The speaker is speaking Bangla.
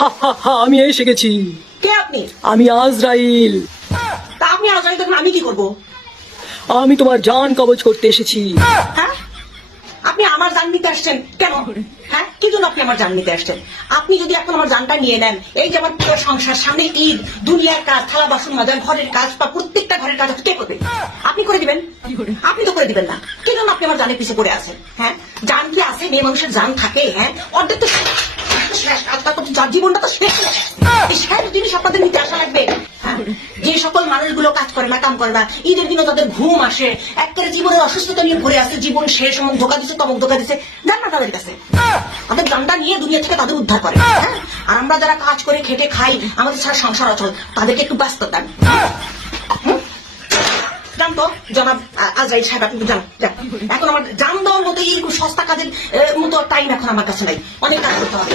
হা হা হা, আমি এসে গেছি। কে আপনি? আমি আজরাইল। তা আপনি আজাই তখন আমি কি করব? আমি তোমার জান কবজ করতে এসেছি। হ্যাঁ, আপনি আমার জান নিতে আসছেন কেন? হ্যাঁ, কি জন্য আপনি আমার জান নিতে আসছেন? আপনি যদি এখন আমার জানটা নিয়ে নেন, এই যে আমার প্রিয় সংসার, সামনে ঈদ, দুনিয়ার কাজ, থালা বাসন মাজা, ঘরের কাজ বা প্রত্যেকটা ঘরের কাজ কে করবে? আপনি করে দিবেন? আপনি তো করে দিবেন না। কি জন্য আপনি আমার জানের পিছিয়ে পড়ে আছেন? হ্যাঁ, জান কি আছে? মেয়ে মানুষের জান থাকে? হ্যাঁ, অর্ধেক তো শেষ। আজকাল তো যার জীবনটা তো শেষ হয়ে গেছে। এই শেষ জিনিস আপনাদের নিতে আসা লাগবে। হ্যাঁ, যে সকল মানুষগুলো কাজ করে না, কাম করে না, ঈদের দিনও তাদের ঘুম আসে, একেবারে জীবনের অসুস্থতা নিয়ে ভরে আছে, জীবন শেষ, অমুক ধোকা দিচ্ছে, তমক ধোকা দিচ্ছে, যান না তাদের কাছে। তাদের জানটা নিয়ে দুনিয়া থেকে তাদের উদ্ধার করে। হ্যাঁ, আর আমরা যারা কাজ করে খেটে খাই, আমাদের ছাড়া সংসার অচল, তাদেরকে একটু ব্যস্ত দেন। জান তো জনাব আজরাইল সাহেব, আপনি জান এখন আমার জান দেওয়ার মতো এই সস্তা কাজের মতো টাইম এখন আমার কাছে নাই, অনেক কাজ করতে হবে।